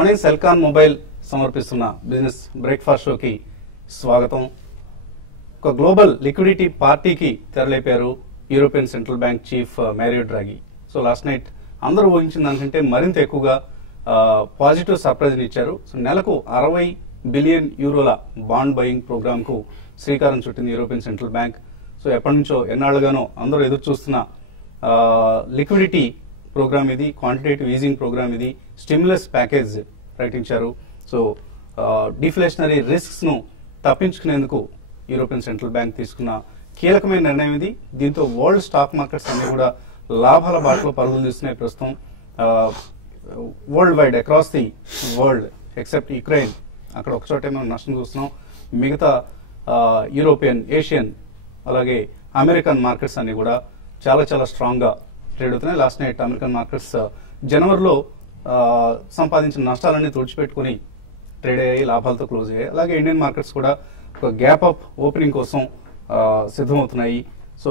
Morning Celkon mobile సమర్పిస్తున్న business breakfast షోకి స్వాగతం. ఒక గ్లోబల్ లిక్విడిటీ పార్టీకి తెరలేపారు European central bank chief Mario Draghi. So last night అందరూ ఊహించిన దానికంటే మరింత ఎక్కువగా పాజిటివ్ సర్ప్రైజ్ ఇచ్చారు. సో నెలకు 60 బిలియన్ యూరోల బాండ్ బయింగ్ ప్రోగ్రామ్ కు శ్రీకారం చుట్టింది యూరోపియన్ సెంట్రల్ బ్యాంక్. సో ఎప్పటి నుంచో ఎన్నాళ్ళుగానో అందరూ ఎదురు చూస్తున్న లిక్విడిటీ ప్రోగ్రామ్ ఇది, క్వాంటిటేటివ్ ఈజింగ్ ప్రోగ్రామ్ ఇది, స్టిమ్యులస్ ప్యాకేజ్ ప్రకటించారు. సో డిఫ్లేషనరీ రిస్క్స్ ను తప్పించుకునేందుకు యూరోపియన్ సెంట్రల్ బ్యాంక్ తీసుకున్న కీలకమైన నిర్ణయం ఇది. దీంతో వరల్డ్ స్టాక్ మార్కెట్స్ అన్ని కూడా లాభాల బాటలో పరుగులు తీస్తున్నాయి ప్రస్తుతం. World wide across the world except Ukraine, అక్కడ ఒకచోటే మనం నష్టం చూస్తున్నాం. మిగతా యూరోపియన్, ఏషియన్ అలాగే అమెరికన్ మార్కెట్స్ అన్ని కూడా చాలా చాలా స్ట్రాంగ్ గా ట్రేడ్ అవుతున్నాయి. లాస్ట్ నైట్ అమెరికన్ మార్కెట్స్ జనవరిలో సంపాదించిన నష్టాలన్నీ తుడిచిపెట్టుకుని ట్రేడ్ అయ్యాయి, లాభాలతో క్లోజ్ అయ్యాయి. అలాగే ఇండియన్ మార్కెట్స్ కూడా ఒక గ్యాప్ అప్ ఓపెనింగ్ కోసం సిద్ధమవుతున్నాయి. సో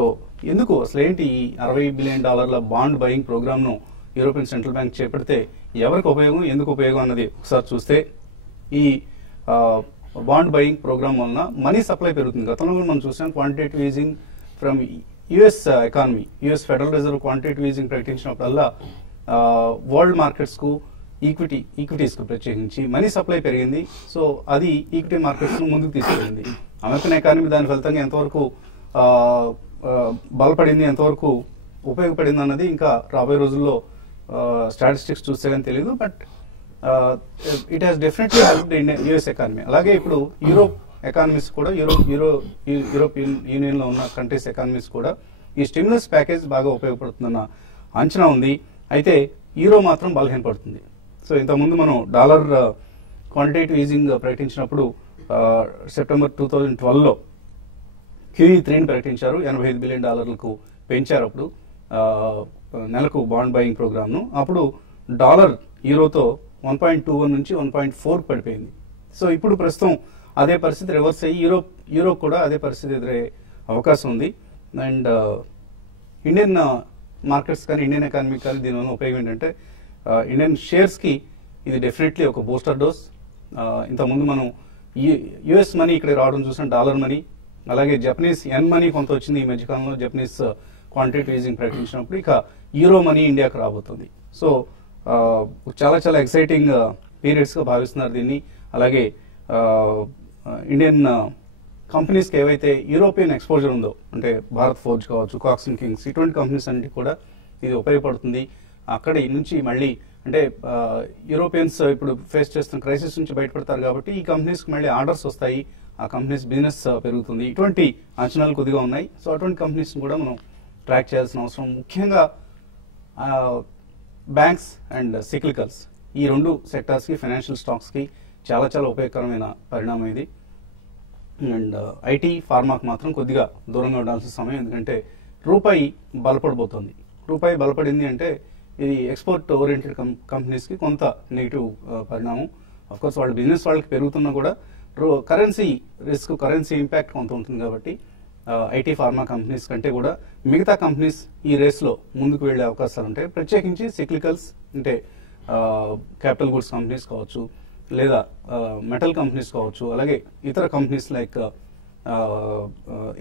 ఎందుకు అసలు ఏంటి ఈ $60 బిలియన్ బాండ్ బయింగ్ ప్రోగ్రామ్ ను యూరోపియన్ సెంట్రల్ బ్యాంక్ చేపడితే ఎవరికి ఉపయోగం, ఎందుకు ఉపయోగం అన్నది ఒకసారి చూస్తే, ఈ బాండ్ బయింగ్ ప్రోగ్రామ్ వలన మనీ సప్లై పెరుగుతుంది. గతంలో కూడా మనం చూసాం quantitative easing from US economy, US federal reserve quantitative easing ప్రకటించినప్పుడల్లా వరల్డ్ మార్కెట్స్ కు ఈక్విటీస్ కు ప్రత్యేకించి మనీ సప్లై పెరిగింది. సో అది ఈక్విటీ మార్కెట్స్ ను ముందుకు తీసుకెళ్ళింది. అమెరికన్ ఎకానమీ దాని ఫలితంగా ఎంతవరకు బలపడింది, ఎంతవరకు ఉపయోగపడింది అన్నది ఇంకా రాబోయే రోజుల్లో స్టాటిస్టిక్స్ చూస్తే కానీ తెలియదు. But it has definitely helped US economy. అలాగే ఇప్పుడు యూరోప్ ఎకానమీస్ కూడా, యూరోపియన్ యూనియన్ లో ఉన్న కంట్రీస్ ఎకానమీస్ కూడా ఈ స్టిమ్యులస్ ప్యాకేజ్ బాగా ఉపయోగపడుతుందన్న అంచనా ఉంది. అయితే యూరో మాత్రం బలహీనపడుతుంది. సో ఇంతకుముందు మనం డాలర్ క్వాంటిటేటివ్ ఈజింగ్ ప్రకటించినప్పుడు సెప్టెంబర్ 2012లో QE3ని ప్రకటించారు. $85 బిలియన్ పెంచారు అప్పుడు నెలకు బాండ్ బయింగ్ ప్రోగ్రామ్ ను. అప్పుడు డాలర్ యూరోతో 1.21 నుంచి 1.4 పడిపోయింది. సో ఇప్పుడు ప్రస్తుతం అదే పరిస్థితి రివర్స్ అయ్యి యూరో కూడా అదే పరిస్థితి ఎదురయ్యే అవకాశం ఉంది. అండ్ ఇండియన్ మార్కెట్స్ కానీ, ఇండియన్ ఎకానమీ కానీ దీనివల్ల ఉపయోగం ఏంటంటే, ఇండియన్ షేర్స్ కి ఇది డెఫినెట్లీ ఒక బూస్టర్ డోస్. ఇంతకుముందు మనం యుఎస్ మనీ ఇక్కడ రావడం చూసాం, డాలర్ మనీ, అలాగే జపనీస్ ఎన్ మనీ కొంత వచ్చింది ఈ మధ్యకాలంలో జపనీస్ క్వాంటిటేటివ్ ఈజింగ్ ప్రకటించినప్పుడు. ఇక యూరో మనీ ఇండియాకు రాబోతుంది. సో చాలా చాలా ఎక్సైటింగ్ పీరియడ్స్ గా భావిస్తున్నారు దీన్ని. అలాగే ఇండియన్ కంపెనీస్కి ఏవైతే యూరోపియన్ ఎక్స్పోజర్ ఉందో, అంటే భారత్ ఫోర్జ్ కావచ్చు, కాక్స్ అండ్ కింగ్స్, ఇటువంటి కంపెనీస్ అన్నిటి కూడా ఇది ఉపయోగపడుతుంది. అక్కడ నుంచి మళ్ళీ అంటే యూరోపియన్స్ ఇప్పుడు ఫేస్ చేస్తున్న క్రైసిస్ నుంచి బయటపడతారు కాబట్టి ఈ కంపెనీస్కి మళ్ళీ ఆర్డర్స్ వస్తాయి, ఆ కంపెనీస్ బిజినెస్ పెరుగుతుంది. ఇటువంటి అంచనాలు కొద్దిగా ఉన్నాయి. సో అటువంటి కంపెనీస్ కూడా మనం ట్రాక్ చేయాల్సిన అవసరం. ముఖ్యంగా బ్యాంక్స్ అండ్ సిక్లికల్స్, ఈ రెండు సెక్టార్స్ కి, ఫైనాన్షియల్ స్టాక్స్ కి చాలా చాలా ఉపయోగకరమైన పరిణామం ఇది. అండ్ ఐటీ, ఫార్మాకు మాత్రం కొద్దిగా దూరంగా ఉండాల్సిన సమయం. ఎందుకంటే రూపాయి బలపడబోతోంది. రూపాయి బలపడింది అంటే ఇది ఎక్స్పోర్ట్ ఓరియంటెడ్ కంపెనీస్ కి కొంత నెగిటివ్ పరిణామం. అఫ్ కోర్స్ వాళ్ళ బిజినెస్ వాళ్ళకి పెరుగుతున్నా కూడా కరెన్సీ రిస్క్, కరెన్సీ ఇంపాక్ట్ కొంత ఉంటుంది. కాబట్టి ఐటీ, ఫార్మా కంపెనీస్ కంటే కూడా మిగతా కంపెనీస్ ఈ రేస్ లో ముందుకు వెళ్లే అవకాశాలు ఉంటాయి. ప్రత్యేకించి సిక్లికల్స్ అంటే క్యాపిటల్ గుడ్స్ కంపెనీస్ కావచ్చు, లేదా మెటల్ కంపెనీస్ కావచ్చు, అలాగే ఇతర companies like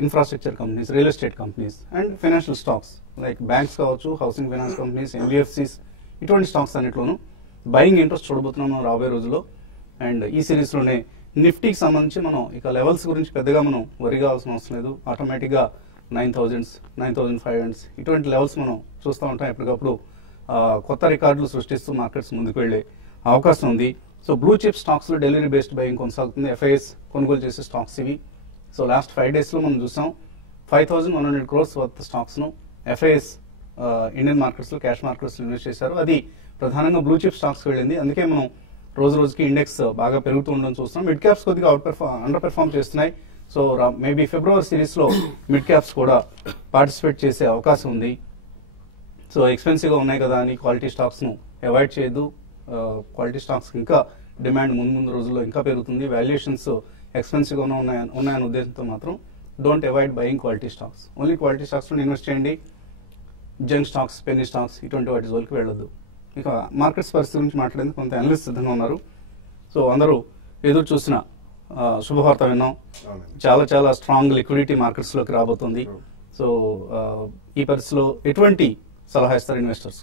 infrastructure companies, real estate companies, and financial stocks like banks కావచ్చు, హౌసింగ్ ఫైనాన్స్ కంపెనీస్, NBFCs, ఇటువంటి స్టాక్స్ అన్నిట్లోనూ బయింగ్ ఇంట్రెస్ట్ చూడబోతున్నాం మనం రాబోయే రోజుల్లో. అండ్ ఈ సిరీస్ లోనే నిఫ్టీకి సంబంధించి మనం ఇక లెవెల్స్ గురించి పెద్దగా మనం వరి కావాల్సిన అవసరం లేదు. ఆటోమేటిక్ గా 9,000s, 9,500s ఇటువంటి లెవెల్స్ మనం చూస్తూ ఉంటాం. ఎప్పటికప్పుడు కొత్త రికార్డులు సృష్టిస్తూ మార్కెట్స్ ముందుకు వెళ్లే అవకాశం ఉంది. సో బ్లూ చిప్ స్టాక్స్ లో డెలివరీ బేస్డ్ బయింగ్ కొనసాగుతుంది. FIS కొనుగోలు చేసే స్టాక్స్ ఇవి. సో లాస్ట్ 5 days లో మనం చూసాం 5,100 crores వర్త్ స్టాక్స్ ను FIS ఇండియన్ మార్కెట్స్ లో, క్యాష్ మార్కెట్స్ లో ఇన్వెస్ట్ చేశారు. అది ప్రధానంగా బ్లూ చిప్ స్టాక్స్ వెళ్ళింది. అందుకే మనం రోజు రోజుకి ఇండెక్స్ బాగా పెరుగుతూ ఉండడం చూస్తున్నాం. మిడ్ క్యాప్స్ కొద్దిగా అండర్ పెర్ఫార్మ్ చేస్తున్నాయి. సో మేబీ ఫిబ్రవరి సిరీస్ లో మిడ్ క్యాప్స్ కూడా పార్టిసిపేట్ చేసే అవకాశం ఉంది. సో ఎక్స్పెన్సివ్ గా ఉన్నాయి కదా అని క్వాలిటీ స్టాక్స్ ను అవాయిడ్ చేయొద్దు. క్వాలిటీ స్టాక్స్ ఇంకా డిమాండ్ ముందు రోజుల్లో ఇంకా పెరుగుతుంది. వాల్యుయేషన్స్ ఎక్స్పెన్సివ్ గా ఉన్నాయన్న ఉద్దేశంతో మాత్రం don't avoid buying quality stocks. Only quality stocks లో ఇన్వెస్ట్ చేయండి. జంక్ స్టాక్స్, పెన్నీ స్టాక్స్ ఇటువంటి వాటి జోలికి వెళ్ళొద్దు. ఇక మార్కెట్స్ పరిస్థితి గురించి మాట్లాడేందుకు కొంత అనలిస్ట్ సిద్ధంగా ఉన్నారు. సో అందరూ ఎదురు చూసిన శుభవార్త విన్నాం. చాలా చాలా స్ట్రాంగ్ లిక్విడిటీ మార్కెట్స్ లోకి రాబోతుంది. సో ఈ పరిస్థితిలో ఎటువంటి సలహా ఇస్తారు ఇన్వెస్టర్స్?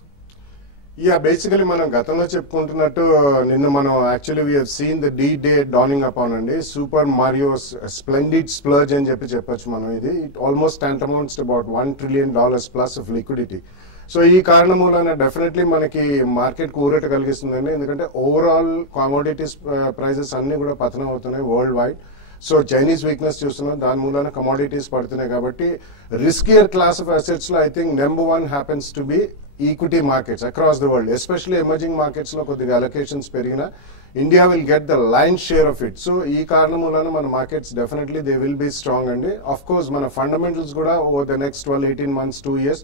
బేసికలీ మనం గతంలో చెప్పుకుంటున్నట్టు నిన్న మనం actually we have seen the D day dawning upon అండి. సూపర్ మారియో స్ప్లెండిడ్ స్ప్లర్జ్ అని చెప్పొచ్చు మనం. ఇది it almost tantamounts about $1 trillion plus of liquidity. So ఈ కారణం మూలన డెఫినెట్లీ మనకి మార్కెట్ ఊరట కలిగిస్తుందండి. ఎందుకంటే ఓవరాల్ కమోడిటీస్ ప్రైజెస్ అన్ని కూడా పతనం అవుతున్నాయి world wide. So Chinese weakness చూస్తున్నాం, దాని మూలన కమోడిటీస్ పడుతున్నాయి. కాబట్టి రిస్కియర్ క్లాస్ ఆఫ్ అసెట్స్ లో I think number 1 happens to be equity markets across the world. Especially emerging markets లో కొద్దిగా అలొకేషన్స్ పెరిగినా India will get the line share of it. So ఈ కారణం వలన మన markets definitely they will be strong అండి. Of course మన fundamentals కూడా over the next 12-18 months 2 years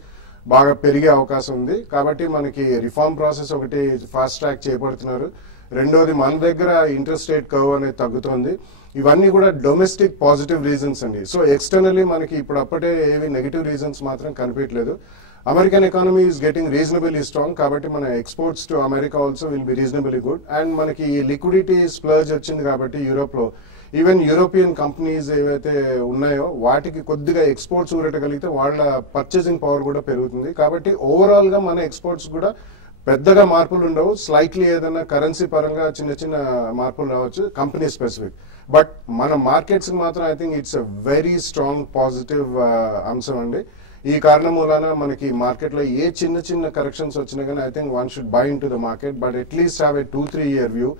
బాగా పెరిగే అవకాశం ఉంది. కాబట్టి మనకి రిఫార్మ్ ప్రాసెస్ ఒకటి ఫాస్ట్ ట్రాక్ చేపడుతున్నారు. రెండోది మన దగ్గర ఇంట్రెస్ట్ రేట్ కర్వ్ అనేది తగ్గుతోంది. ఇవన్నీ కూడా డొమెస్టిక్ పాజిటివ్ రీజన్స్ అండి. సో ఎక్స్టర్నల్లీ మనకి ఇప్పుడు అప్పటే ఏవి నెగిటివ్ రీజన్స్ మాత్రం కనిపించలేదు. American economy is getting reasonably strong. కాబట్టి మన exports to America also will be reasonably good. And మనకి ఈ లిక్విడిటీ స్ప్లర్జ్ వచ్చింది కాబట్టి యూరోప్ లో ఈవెన్ యూరోపియన్ కంపెనీస్ ఏవైతే ఉన్నాయో వాటికి కొద్దిగా ఎక్స్పోర్ట్స్ ఊరటగలిగితే వాళ్ళ పర్చేసింగ్ పవర్ కూడా పెరుగుతుంది. కాబట్టి ఓవరాల్ గా మన ఎక్స్పోర్ట్స్ కూడా పెద్దగా మార్పులు ఉండవు. స్లైట్లీ ఏదైనా కరెన్సీ పరంగా చిన్న చిన్న మార్పులు రావచ్చు కంపెనీ స్పెసిఫిక్. బట్ మన మార్కెట్స్ మాత్రం I think it's a very strong positive అంశం అండి. ఈ కారణం మూలాన మనకి మార్కెట్ లో ఏ చిన్న చిన్న కరెక్షన్స్ వచ్చినా కానీ I think one should buy into the market. But at least have a 2-3 year view.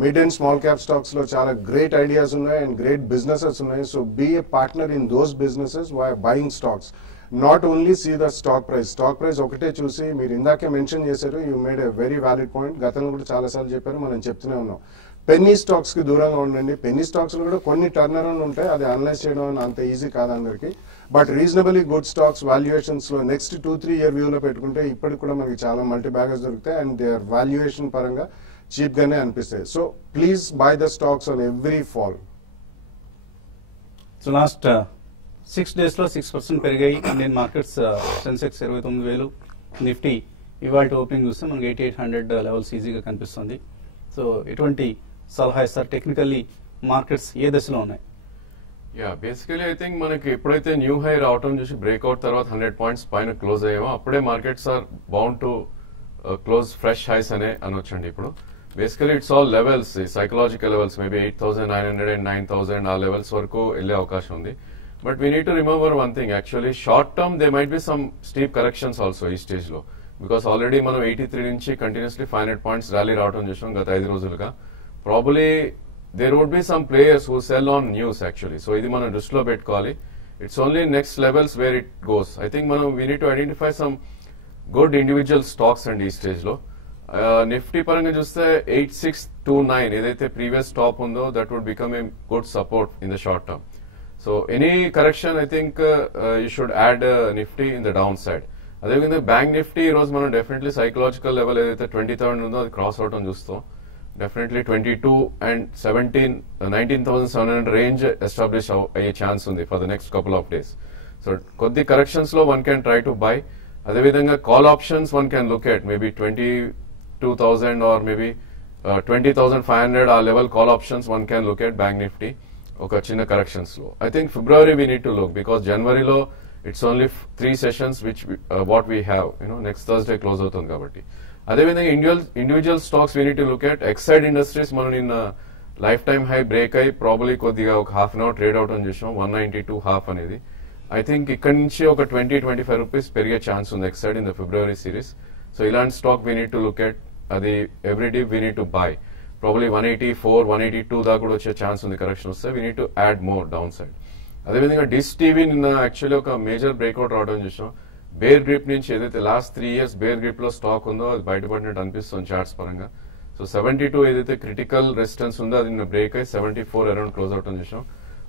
Mid and small cap stocks లో చాలా గ్రేట్ ఐడియాస్ ఉన్నాయి అండ్ గ్రేట్ బిజినెసెస్ ఉన్నాయి. So be a partner in those businesses by buying stocks. Not only see the stock price. Stock price ఒకటే చూసి మీరు ఇందాకే mention చేశారు, you made a very valid point. గతంలో కూడా చాలా సార్లు చెప్పారు, మనం చెప్తూనే ఉన్నాం. పెన్నీ స్టాక్స్ కి దూరంగా ఉండండి. పెన్నీ స్టాక్స్ లో కూడా కొన్ని టర్న్ అరౌండ్ ఉంటాయి, అది అనలైజ్ చేయడం అంత ఈజీ కాదు అందరికి. But reasonably good stocks valuations లో నెక్స్ట్ 2-3 year వ్యూ లో పెట్టుకుంటే ఇప్పటికి కూడా మనకి చాలా మల్టీ బ్యాగర్స్ దొరుకుతాయి అండ్ దే ఆర్ వాల్యుయేషన్ పరంగా చీప్ గానే అనిపిస్తాయి. So please by the stocks on every fall. So last 6 days లో 6% పెరిగాయి ఇండియన్ మార్కెట్స్. సెన్సెక్స్ 29,000, నిఫ్టీ ఇవాళ ఓపెనింగ్ చూస్తే మనకి 8800 లెవెల్స్ ఈజీగా కనిపిస్తుంది. సో ఎటువంటి సలహా ఇస్తారు? టెక్నికల్లీ మార్కెట్స్ ఏ దశలో ఉన్నాయి? బేసికలీ ఐ థింక్ మనకి ఎప్పుడైతే న్యూ హై రావటం చూసి బ్రేక్అవుట్ తర్వాత 100 points పైన క్లోజ్ అయ్యామో అప్పుడే markets are bound to close fresh highs అనే అనొచ్చండి. ఇప్పుడు basically it's all levels, psychological levels, maybe 8,900 and 9,000 ఆ లెవెల్స్ వరకు వెళ్లే అవకాశం ఉంది. But we need to remember one thing, actually short term they might be some steep corrections also ఈ stage లో. బికాస్ ఆల్రెడీ మనం 83 నుంచి కంటిన్యూస్లీ 500 points ర్యాలీ రావడం చూసాం గత 5 రోజులుగా. Probably there would be some players who sell on news actually. So ఇది మనం దృష్టిలో పెట్టుకోవాలి. It's only next levels where it goes. I think మనం we need to identify some good individual stocks అండి ఈ స్టేజ్ లో. నిఫ్టీ పరంగా చూస్తే 8629 ఏదైతే ప్రీవియస్ టాప్ ఉందో that would become a good support in the short term. So any correction I think you should add Nifty in the down side. అదేవిధంగా bank Nifty ఈ రోజు మనం డెఫినెట్లీ సైకలాజికల్ లెవెల్ ఏదైతే 20,000 ఉందో అది క్రాస్ అవటం చూస్తాం. డెఫినెట్లీ 22 and 19,700 రేంజ్ ఎస్టాబ్లిష్ అయ్యే ఛాన్స్ ఉంది for the next couple of days. So కొద్ది కరెక్షన్స్ లో one can try to buy. అదేవిధంగా call options one can look at maybe 22,000 or maybe 20,500 ఆ level call options one can look at bank Nifty ఒక చిన్న corrections లో. I think February we need to look because జనవరిలో it's only 3 sessions which what we have next Thursday close అవుతుంది కాబట్టి. అదేవిధంగా individual stocks we need to look at. Exide Industries మనం నిన్న life time high break అయి probably కొద్దిగా ఒక half an hour trade out అని చూసాం 192.5 అనేది. ఐ థింక్ ఇక్కడ నుంచి ఒక 20-25 రూపీస్ పెరిగే ఛాన్స్ ఉంది Exide in the February series. So ఇలాంటి stock we need to look at. అది every day we need to buy. Probably 184, 182 దాకా కూడా వచ్చే ఛాన్స్ ఉంది కరెక్షన్ వస్తే. We need to add more down side. అదేవిధంగా డిష్ టీవీ నిన్న యాక్చువల్లీ ఒక మేజర్ బ్రేక్అవుట్ రావడం చూసాం. బేర్ గ్రిప్ నుంచి ఏదైతే లాస్ట్ 3 years బేర్ గ్రిప్ లో స్టాక్ ఉందో అది బయటపడినట్టు అనిపిస్తుంది చార్ట్స్ పరంగా. సో 72 ఏదైతే క్రిటికల్ రెసిస్టెన్స్ ఉందో అది నిన్న బ్రేక్ అయి 74 అరౌండ్ క్లోజ్ అవుట్ అని చూసాం.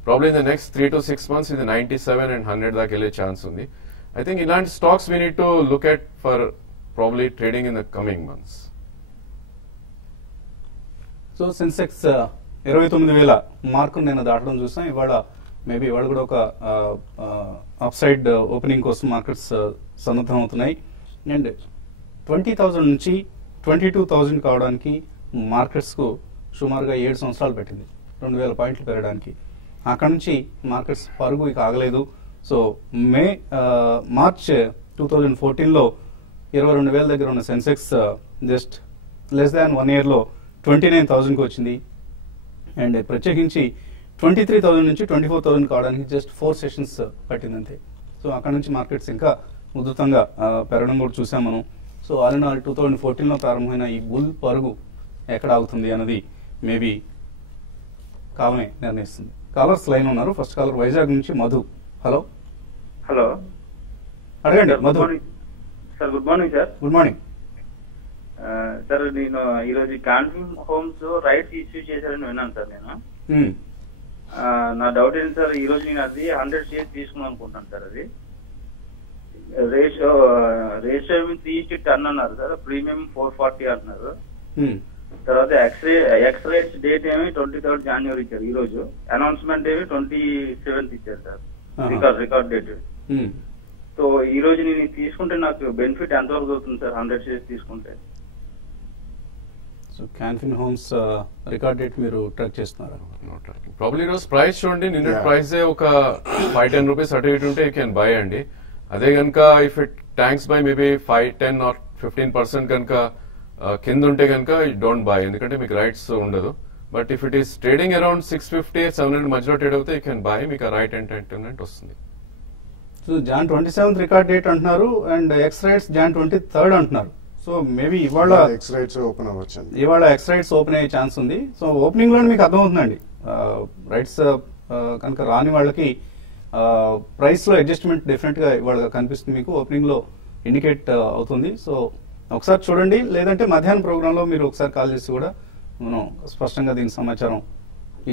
Probably in the next 3 to 6 months ఇది 97 and 100 దాకా వెళ్ళే ఛాన్స్ ఉంది. ఐ థింక్ ఇలాంటి stocks we need to look at for probably trading in the coming months. So Sensex 29,000 mark నేను దాటడం చూసాం. ఇవాళ మేబీ ఇవాళ కూడా ఒక అప్ సైడ్ ఓపెనింగ్ కోసం మార్కెట్స్ సన్నద్ధం అవుతున్నాయి. అండ్ 20,000 నుంచి 22,000 కావడానికి మార్కెట్స్కు సుమారుగా 7 సంవత్సరాలు పెట్టింది, 2,000 పాయింట్లు పెరగడానికి. అక్కడ నుంచి మార్కెట్స్ పరుగు ఇక ఆగలేదు. సో మార్చ్ 2014లో 22,000 దగ్గర ఉన్న సెన్సెక్స్ జస్ట్ లెస్ దాన్ 1 ఇయర్లో 29,000కి వచ్చింది. అండ్ ప్రత్యేకించి 23,000 నుంచి 24,000 కావడానికి జస్ట్ 4 సెషన్స్ పట్టిందంతే. సో అక్కడ నుంచి మార్కెట్స్ ఇంకా ఉధృతంగా పెరగడం కూడా చూసాం మనం. సో ఆల్ ఇన్ ఆల్ 2014లో ప్రారంభమైన ఈ బుల్ పరుగు ఎక్కడ ఆగుతుంది అన్నది మేబీ కాలమే నిర్ణయిస్తుంది. కాలర్స్ లైన్ ఉన్నారు. ఫస్ట్ కాలర్ వైజాగ్ నుంచి మధు. హలో హలో అడగండి Madhu. Sir good morning sir. Good morning sir. నేను ఈరోజు కాన్ఫిన్ హోమ్స్ రైట్స్ ఇష్యూ చేశారని విన్నాను సార్. నేను నా డౌట్ ఏంటి సార్, ఈ రోజు నేను అది 100 షేర్స్ తీసుకుందాం అనుకుంటాను సార్. అది రేషియో 3:10 అన్నారు సార్. ప్రీమియం 440 అంటున్నారు. తర్వాత ఎక్స్ రేట్స్ డేట్ ఏమి 23rd January ఇచ్చారు. ఈ రోజు అనౌన్స్మెంట్ ఏమి 27th ఇచ్చారు సార్, రికార్డ్ డేట్. సో ఈ రోజు నేను తీసుకుంటే నాకు బెనిఫిట్ ఎంత వరకు అవుతుంది సార్ 100 షేర్స్ తీసుకుంటే? సో కాన్ఫిన్ హోమ్స్ రికార్డ్ డేట్ మీరు ట్రాక్ చేస్తున్నారా? ప్రాబ్లీ ఈరోజు ప్రైస్ చూడండి, నిన్న ప్రైస్ ఒక 5-10 రూపీస్ అటు ఇటు ఉంటే యూ కెన్ బై అండి. అదే కనుక if it tanks by maybe 5-10 or 15% కనుక కింద ఉంటే కనుక డోంట్ బై, ఎందుకంటే మీకు రైట్స్ ఉండదు. But if it is trading around 650-700 మధ్యలో ట్రేడ్ అవుతే యూ కెన్ బై, మీకు రైట్ ఎంటర్టైన్మెంట్ వస్తుంది. So Jan 27th record date అంటున్నారు and ex rights Jan 23rd అంటున్నారు. సో మేబీ ఇవాళ ఎక్స్ రైట్స్ ఓపెన్ అవ్వచ్చు, ఇవాళ ఎక్స్ రైట్స్ ఓపెన్ అయ్యే ఛాన్స్ ఉంది. సో ఓపెనింగ్ లో మీకు అర్థమవుతుందండి, రైట్స్ కనుక రాని వాళ్ళకి ప్రైస్ లో అడ్జస్ట్మెంట్ డెఫినెట్ గా ఇవాళ కనిపిస్తుంది, మీకు ఓపెనింగ్ లో ఇండికేట్ అవుతుంది. సో ఒకసారి చూడండి, లేదంటే మధ్యాహ్నం ప్రోగ్రామ్ లో మీరు ఒకసారి కాల్ చేసి కూడా మనం స్పష్టంగా దీని సమాచారం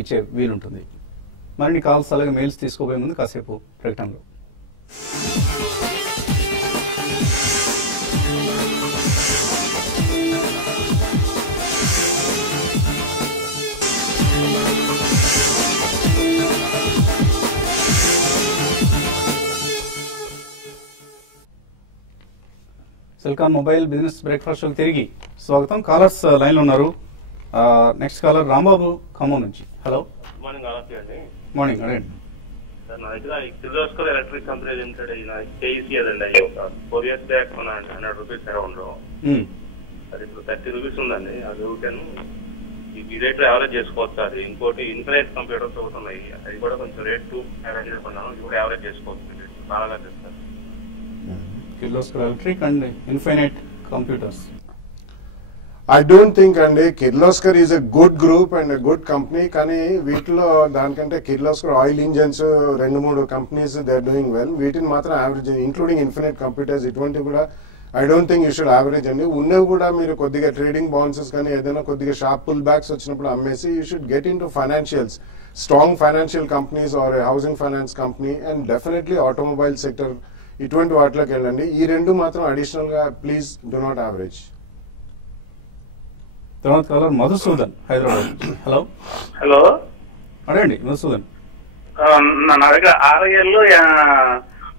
ఇచ్చే వీలుంటుంది. మరిన్ని కాల్స్ అలాగే మెయిల్స్ తీసుకోబోయే ముందు కాసేపు ప్రకటనలో. సెల్కాన్ మొబైల్ బిజినెస్ బ్రేక్ఫాస్ట్ షోకి తిరిగి స్వాగతం. కాలర్స్ లైన్ లో ఉన్నారు. నెక్స్ట్ కాలర్ రాంబాబు ఖమ్మం నుంచి. హలో మార్నింగ్ అండి. మార్నింగ్ అడగండి సార్. నా దగ్గర Kirloskar electric company limited KEC అదండి. అది ఒక 4 years బ్యాక్ మన 100 రూపీస్ అరౌండ్, అది ఇప్పుడు 30 రూపీస్ ఉందండి. అది ఒకటేను ఈ రేట్ లో యావరేజ్ చేసుకోవచ్చు. అది ఇంకోటి ఇన్ఫినైట్ కంప్యూటర్స్ ఒకటి ఉన్నాయి, అది కూడా కొంచెం రేట్ 2 యావరేజ్ అనుకున్నాను, ఇది కూడా యావరేజ్ చేసుకోవచ్చు. బాగా చేస్తారు Kirloskar Electric and Infinite Computers. I don't think అండి Kirloskar is a good group and a good company, కానీ వీటిలో దానికంటే Kirloskar Oil Engines 2-3 companies they are doing well. వీటిని మాత్రం యావరేజ్, ఇంక్లూడింగ్ ఇన్ఫినైట్ కంప్యూటర్స్, ఇటువంటి కూడా I don't think you should average అండి. ఉన్నవి కూడా మీరు కొద్దిగా ట్రేడింగ్ బౌన్సెస్ కానీ ఏదైనా కొద్దిగా షార్ప్ పుల్ బ్యాక్స్ వచ్చినప్పుడు అమ్మేసి you should get into financials, strong financial companies or housing finance company and definitely automobile sector, ఇటువంటి వాటిలోకి వెళ్ళండి. ఈ రెండు మాత్రం అడిషనల్ గా ప్లీజ్ డూ నాట్ యావరేజ్. తర్వాత caller Madhusudan Hyderabad. Hello hello అడగండి మధుసూదన్. నా దగ్గర RIL లో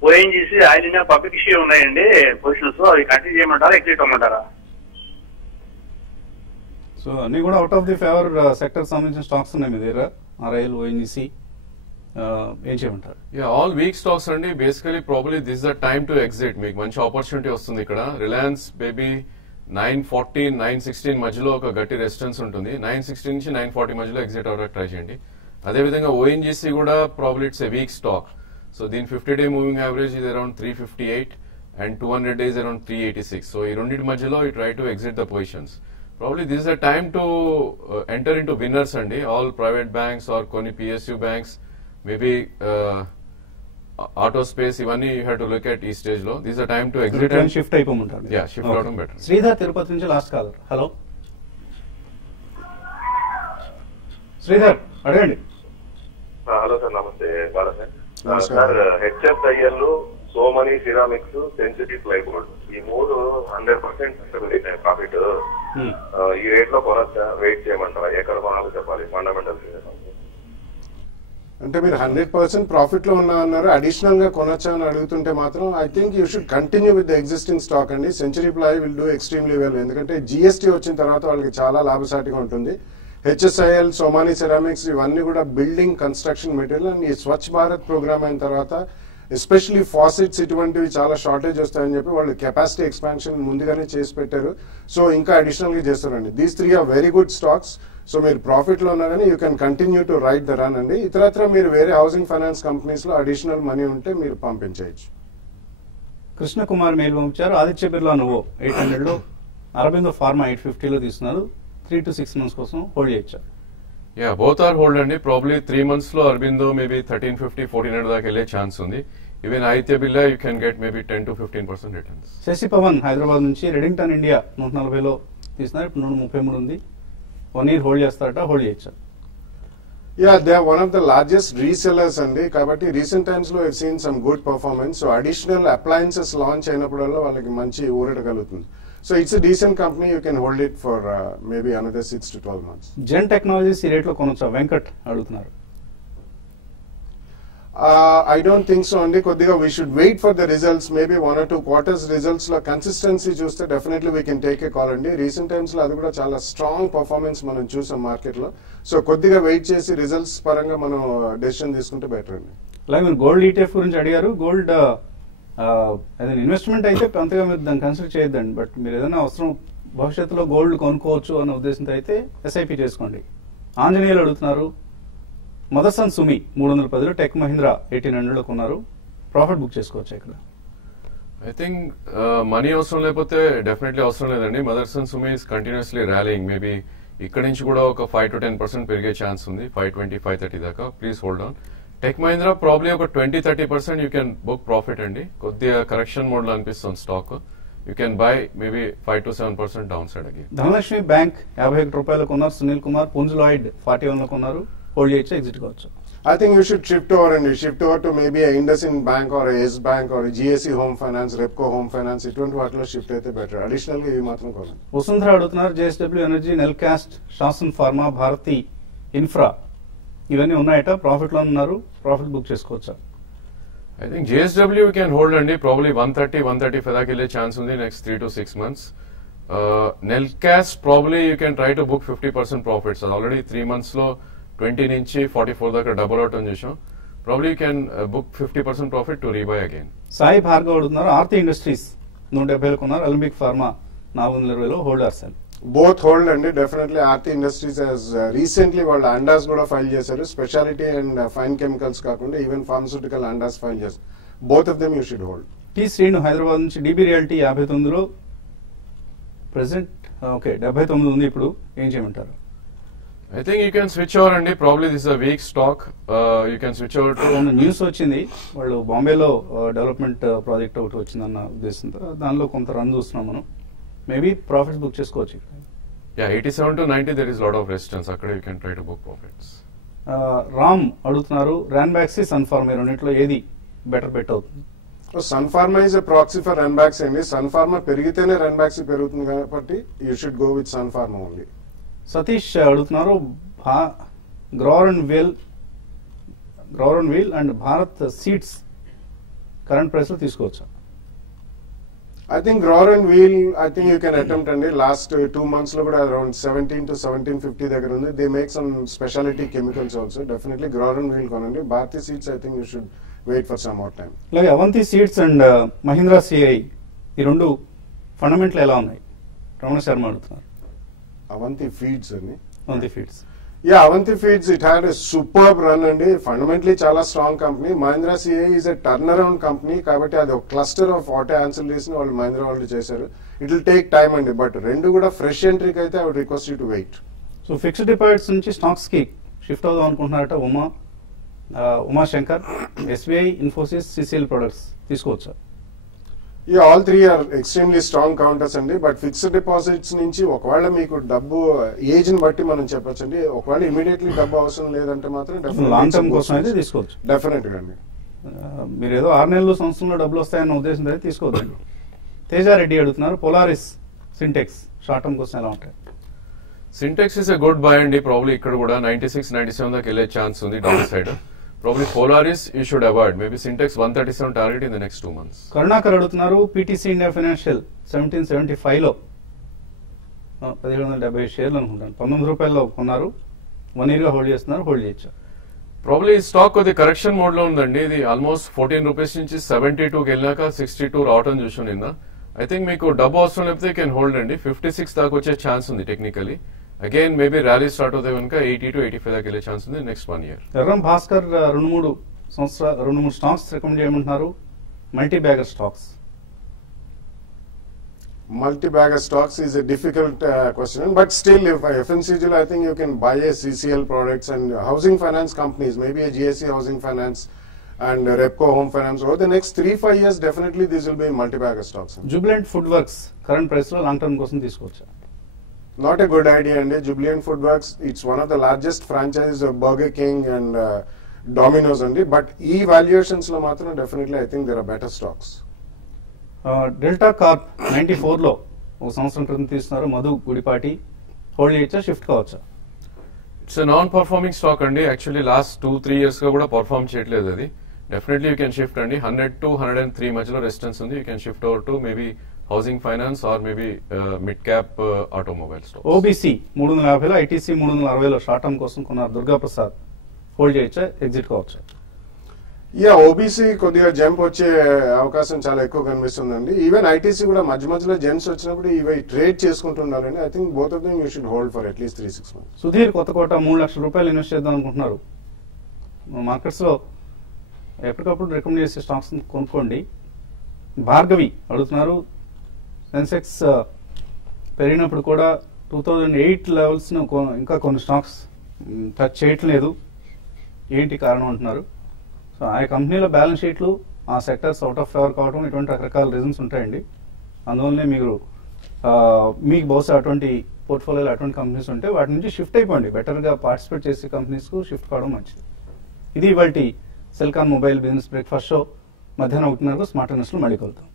ONGC oil India public issue ఉన్నాయండి పొజిషన్స్, అవి కంటిన్యూ చేయమంటారా ఎగ్జిట్ అవ్వమంటారా? సో అన్ని కూడా out of the favour sector సంబంధించిన స్టాక్స్ ఉన్నాయి మీ దగ్గర, RIL, ONGC, ఏం చేయమంటారు? ఆల్ వీక్ స్టాక్స్ అండి. Basically probably this the time to exit, మీకు మంచి ఆపర్చునిటీ వస్తుంది ఇక్కడ. రిలయన్స్ బేబీ 940-916 మధ్యలో ఒక గట్టి రెసిస్టెన్స్ ఉంటుంది. 960 నుంచి 940 మధ్యలో ఎగ్జిట్ అవ్వడానికి ట్రై చేయండి. అదేవిధంగా ONGC కూడా probably it's a weak stock. So దీని 50-day మూవింగ్ యావరేజ్ ఇది around 358 and 200 days around 386. So ఈ రెండింటి మధ్యలో ఈ try to exit the positions. Probably this the time to enter into winners అండి. ఆల్ ప్రైవేట్ బ్యాంక్స్ ఆర్ కొన్ని PSU banks, maybe auto space, ఇవన్నీ you have to look at ఈ stage లో. This the time to exit and shift అయిపోమంటారు. Shift అవడం better. Sridhar Tirupati నుంచి last caller. Hello Sridhar అడగండి. Hello sir, నమస్తే Bala sir. HFIL, Somany ceramics, sensitive plywood, ఈ 3 100% ప్రాఫిట్. ఈ రేట్ లో కొనొచ్చా, వెయిట్ చేయమంటారా, ఎక్కడ కొనాలో చెప్పాలి, ఫండమెంటల్స్? అంటే మీరు 100% ప్రాఫిట్ లో ఉన్నారు, అడిషనల్ గా కొనొచ్చా అని అడుగుతుంటే మాత్రం I think you should continue with the existing stock అండి. Century Ply will do extremely well, ఎందుకంటే జిఎస్టీ వచ్చిన తర్వాత వాళ్ళకి చాలా లాభసాటిగా ఉంటుంది. హెచ్ఎస్ఐఎల్, సోమాని సెరామిక్స్ ఇవన్నీ కూడా బిల్డింగ్ కన్స్ట్రక్షన్ మెటీరియల్, అండ్ ఈ స్వచ్ఛ భారత్ ప్రోగ్రామ్ అయిన తర్వాత ఎస్పెషలీ ఫాసిట్స్ ఇటువంటివి చాలా షార్టేజ్ వస్తాయని చెప్పి వాళ్ళు కెపాసిటీ ఎక్స్పాన్షన్ ముందుగానే చేసి పెట్టారు. సో ఇంకా అడిషనల్ గా చేస్తారండి. These 3 are very good stocks. So మీరు ప్రాఫిట్ లో ఉన్నా కానీ you can continue to ride the run అండి. ఇతరత్ర మీరు వేరే హౌసింగ్ ఫైనాన్స్ కంపెనీస్ లో అడిషనల్ మనీ ఉంటే మీరు పంపించవచ్చు. కృష్ణ కుమార్ మెయిల్ పంపించారు. ఆదిత్య బిర్లా నువ్వు 800 లో, అరబిందో ఫార్మా 850 లో తీసుకున్నారు. 3 to 6 months కోసం హోల్డ్ చేయొచ్చు. యా, బోత్ ఆర్ హోల్డ్ అండి. ప్రాబ్లీ 3 months లో అరబిందో మేబీ 1350, 1400 దాకా వెళ్ళే ఛాన్స్ ఉంది. Even Aditya Birla you can get maybe 10 to 15% returns. Shashi Pawan Hyderabad నుంచి రెడింగ్టన్ ఇండియా 140 లో తీసుకున్నారు. ఇప్పుడు 133 ఉంది. 1 year హోల్డ్ చేస్తారట, హోల్డ్ చేయొచ్చు. Yeah, they are one of the largest resellers అండి. కాబట్టి రీసెంట్ టైమ్స్ లో seen some good performance. So additional appliances launch అయినప్పుడల్లా వాళ్ళకి మంచి ఊరట కలుగుతుంది. So it's a decent company. You can hold it for maybe another 6 to 12 months. Gen technologies ఈ rate లో కొనొచ్చా? వెంకట్ అడుగుతున్నారు. I don't think so అండి. కొద్దిగా we should wait for the results. Maybe 1 or 2 quarters results లో consistency చూస్తే definitely we can take a call అండి. Recent times లో అది కూడా చాలా స్ట్రాంగ్ పర్ఫార్మెన్స్ మనం చూసాం మార్కెట్ లో. సో కొద్దిగా వెయిట్ చేసి రిజల్ట్స్ పరంగా మనం డెసిషన్ తీసుకుంటే బెటర్ అండి. అలాగే మీరు గోల్డ్ ఈటీఎఫ్ గురించి అడిగారు. గోల్డ్ ఏదైనా ఇన్వెస్ట్మెంట్ అయితే అంతగా మీరు దాన్ని కన్సిడర్ చేయొద్దండి. బట్ మీరు ఏదైనా అవసరం భవిష్యత్తులో గోల్డ్ కొనుక్కోవచ్చు అన్న ఉద్దేశంతో అయితే ఎస్ఐపి చేసుకోండి. ఆంజనేయులు అడుగుతున్నారు. మదర్సన్ సుమి 310 టెక్ మహీంద్రా 1800 లో కొన్నారు. ప్రాఫిట్ బుక్ చేసుకోవచ్చు ఇక్కడ. ఐ థింక్ మనీ అవసరం లేకపోతే డెఫినెట్లీ అవసరం లేదండి. Motherson Sumi is continuously ర్యాలీయింగ్. Maybe ఇక్కడ నుంచి కూడా ఒక 5 to 10% పెరిగే ఛాన్స్ ఉంది. 520, 530 దాకా. Please hold on. Tech Mahindra probably ఒక 20-30% యూ కెన్ బుక్ ప్రాఫిట్ అండి. కొద్దిగా కరెక్షన్ మోడ్ లో అనిపిస్తుంది stock. You can by maybe 5 to 7% down side again. Dhanalakshmi bank 51 రూపాయలు కొన్నారు. సునీల్ కుమార్ పుంజ్ లాయిడ్ 41 లో కొన్నారు. హోల్డ్ చేయొచ్చు, ఎగ్జిట్ కావచ్చు. I think you should shift over and shift over to maybe a IndusInd Bank or a Yes Bank or a GSE Home Finance, Repco Home Finance. ఇటువంటి వాటిలో shift అయితే better. Additional గా ఇవి మాత్రం కొనండి. వసుంధర అడుగుతున్నారు. JSW Energy, Nelcast, Shasun Pharma, Bharti Infra ఇవన్నీ ఉన్నాయట. ప్రాఫిట్ లో ఉన్నారు. ప్రాఫిట్ బుక్ చేసుకోవచ్చా? I think JSW can hold అండి. ప్రాబ్లీ 130, 135 దాకా వెళ్ళే ఛాన్స్ ఉంది next 3 to 6 months. Nelcast probably you can try to book 50% profits. Already 3 months లో 20 నుంచి 44 దాకా డబుల్ అవుట్ అని చూసాం. Probably you can book 50% profit to rebuy again. Sai Bhargav అడుగుతున్నారు. ఆర్తి ఇండస్ట్రీస్ 170 కొన్నారు. అలంబిక్ ఫార్మా 420 లో hold or sell? Both hold అండి. డెఫినెట్లీ ఆర్తి ఇండస్ట్రీస్ రీసెంట్లీ వాళ్ళు అండాస్ కూడా ఫైల్ చేశారు. స్పెషాలిటీ అండ్ ఫైన్ కెమికల్స్ కాకుండా ఈవెన్ ఫార్మస్యూటికల్ అండాస్ ఫైల్ చేశారు. Both of them you should hold. T Srinu Hyderabad నుంచి. డీబీ రియాలిటీ 59 లో ప్రెసెంట్ ఓకే 79 ఉంది. ఇప్పుడు ఏం చేయమంటారు? I think you can switch over అండి. Probably this is a weak stock. You can switch over to. News వచ్చింది వాళ్ళు బాంబేలో డెవలప్మెంట్ ప్రాజెక్ట్ ఒకటి వచ్చిందన్న ఉద్దేశంతో దానిలో కొంత రన్ చూస్తున్నాం మనం. మేబీ ప్రాఫిట్స్ బుక్ చేసుకోవచ్చు. Yeah, 87 to 90 there is lot of resistance. అక్కడ you can try to book profits. Ram అడుగుతున్నారు. రాన్బాక్సీ, సన్ఫార్మా రెండింటిలో ఏది బెటర్ బెట్ అవుతుంది? Sun Pharma is a proxy for Ranbaxy అండి. సన్ఫార్మా పెరిగితేనే రన్బాక్సీ పెరుగుతుంది కాబట్టి you should go with Sun Pharma only. Satish అడుగుతున్నారు. Grauer and Weil and Bharat Seeds current price లో తీసుకోవచ్చు? I think Grauer and Weil I think you can attempt అండి. Last 2 months లో కూడా అరౌండ్ 17 to 1750 దగ్గర ఉంది. They make some specialty chemicals also. Definitely Grauer and Weil కొనండి. Bharati Seeds I think you should wait for some more time. అలాగే Avanti seeds and Mahindra CI ఈ రెండు fundamental ఎలా ఉన్నాయి? రమణ శర్మ అడుగుతున్నారు. అవంతి ఫీడ్స్ అండి. Avanti feeds yeah, Avanti feeds it had a superb run అండి. Fundamentally చాలా strong company. Mahindra CI is a turnaround company కాబట్టి అది ఒక క్లస్టర్ ఆఫ్ ఆటో ఆన్సిలరీస్ ని వాళ్ళు మహీంద్రా వాళ్ళు చేశారు. ఇట్ విల్ టేక్ టైమ్ అండి. బట్ రెండు కూడా ఫ్రెష్ ఎంట్రీకి అయితే I would request you to wait. So fixed deposits నుంచి స్టాక్స్ కి షిఫ్ట్ అవుదాం అనుకుంటున్నారట. Umashankar, SBI, Infosys, CCL Products తీసుకోవచ్చా? Yeah, all three are extremely strong counters అండి. బట్ ఫిక్స్డ్ డిపాజిట్స్ నుంచి ఒకవేళ మీకు డబ్బు ఏజ్ ని బట్టి మనం చెప్పొచ్చు అండి. ఒకవేళ ఇమీడియట్లీ డబ్బు అవసరం లేదంటే మాత్రం లాంగ్ టర్మ్ కోసం అయితే తీసుకోవచ్చు. డెఫినెట్ గా అండి. మీరు ఏదో 6 నెలలు సంవత్సరంలో డబ్బులు వస్తాయన్న ఉద్దేశంతో అయితే తీసుకోవద్దండి. తేజారెడ్డి అడుగుతున్నారు. పోలారిస్, సింటెక్స్ షార్ట్ టర్మ్ కోసం ఎలా ఉంటాయి? Sintex is a good bye అండి. ప్రాబ్లీ ఇక్కడ కూడా 96, 97 దాకా వెళ్ళే ఛాన్స్ ఉంది down side. Probably Polaris you should avoid. Maybe Syntex 137 target in the next 2 months. Karunakar అడుగుతున్నారు పీటీసీ ఇండియా ఫైనాన్షియల్ 1775 లో 1770 షేర్లు అనుకుంటాను 19 రూపాయల్లో కొన్నారు 1 year గా హోల్డ్ చేస్తున్నారు. హోల్డ్ చేయొచ్చు. ప్రాబ్లీ స్టాక్ కొద్ది కరెక్షన్ మోడ్ లో ఉందండి. ఇది ఆల్మోస్ట్ 14 రూపీస్ నుంచి 72 వెళ్ళాక 62 రావటం చూసాం నిన్న. ఐ థింక్ మీకు డబ్బు అవసరం లేకపోతే కెన్ హోల్డ్ అండి. 56 దాకా వచ్చే ఛాన్స్ ఉంది technically. Again maybe rally start అవుతాయి కనుక 80 to 85 దాకా వెళ్ళే ఛాన్స్ ఉంది next 1 year. Erram Bhaskar 2-3 stocks recommend చేయమంటున్నారు. Multi bagger stocks. Multi-bagger stocks is a difficult question, but still, if FMCG, I think you can buy a CCL products and housing finance companies, maybe a GSE housing finance and Repco home finance. Over the next 3-5 years, definitely these will be multi-bagger stocks. Jubilant Foodworks current price లో long term కోసం తీసుకోవచ్చా? Not a good idea, and Jubilant Foodworks, it's one of the largest franchises of Burger King and Domino's only, but valuations lo matram definitely I think there are better stocks. Delta Corp 94 లో ఒక సంవత్సరం క్రితం తీసుకున్నారు. Madhu Gudipati hold చేయొచ్చా, shift కావచ్చా? It's non performing stock అండి. Actually last 2-3 years గా కూడా పర్ఫార్మ్ చేయట్లేదు అది. డెఫినెట్లీ యూ కెన్ షిఫ్ట్ అండి. 100 to 103 మధ్యలో రెసిస్టెన్స్ ఉంది. You can shift over to maybe housing finance or maybe mid cap automobile stock. OBC 350లో, ఐటీసీ 360లో షార్ట్ టర్మ్ కోసం కొన్నారు. దుర్గా ప్రసాద్ హోల్డ్ చేయొచ్చా, ఎగ్జిట్ కావచ్చా? ఓబీసీ కొద్దిగా జంప్ వచ్చే అవకాశం చాలా ఎక్కువ కనిపిస్తుందండి. ఈవెన్ ఐటీసీ కూడా మధ్య మధ్యలో జంప్స్ వచ్చినప్పుడు ఇవి ట్రేడ్ చేసుకుంటుండాలండి. I think both of them you should hold for at least 3-6 months. Sudheer Kothakota 3 లక్షల రూపాయలు ఇన్వెస్ట్ చేద్దాం అనుకుంటున్నారు. మార్కెట్స్ లో ఎప్పటికప్పుడు రికమెండ్ చేసే స్టాక్స్ కొనుక్కోండి. భార్గవి అడుగుతున్నారు సెన్సెక్స్ పెరిగినప్పుడు కూడా 2008 లెవెల్స్ ఇంకా కొన్ని స్టాక్స్ టచ్ చేయట్లేదు, ఏంటి కారణం అంటున్నారు. సో ఆ కంపెనీలో బ్యాలెన్స్ షీట్లు ఆ సెక్టర్స్ అవుట్ ఆఫ్ ఫేవర్ కావడం ఇటువంటి రకరకాల రీజన్స్ ఉంటాయండి. అందువల్లనే మీకు బహుశా అటువంటి పోర్ట్ఫోలియోలో అటువంటి కంపెనీస్ ఉంటే వాటి నుంచి షిఫ్ట్ అయిపోండి. బెటర్గా పార్టిసిపేట్ చేసే కంపెనీస్కు షిఫ్ట్ కావడం మంచిది. ఇది ఇవాల్టి Celkon mobile business breakfast show. మధ్యాహ్నం 1:30 స్మార్ట్ న్యూస్లో మళ్ళీ కలుద్దాం.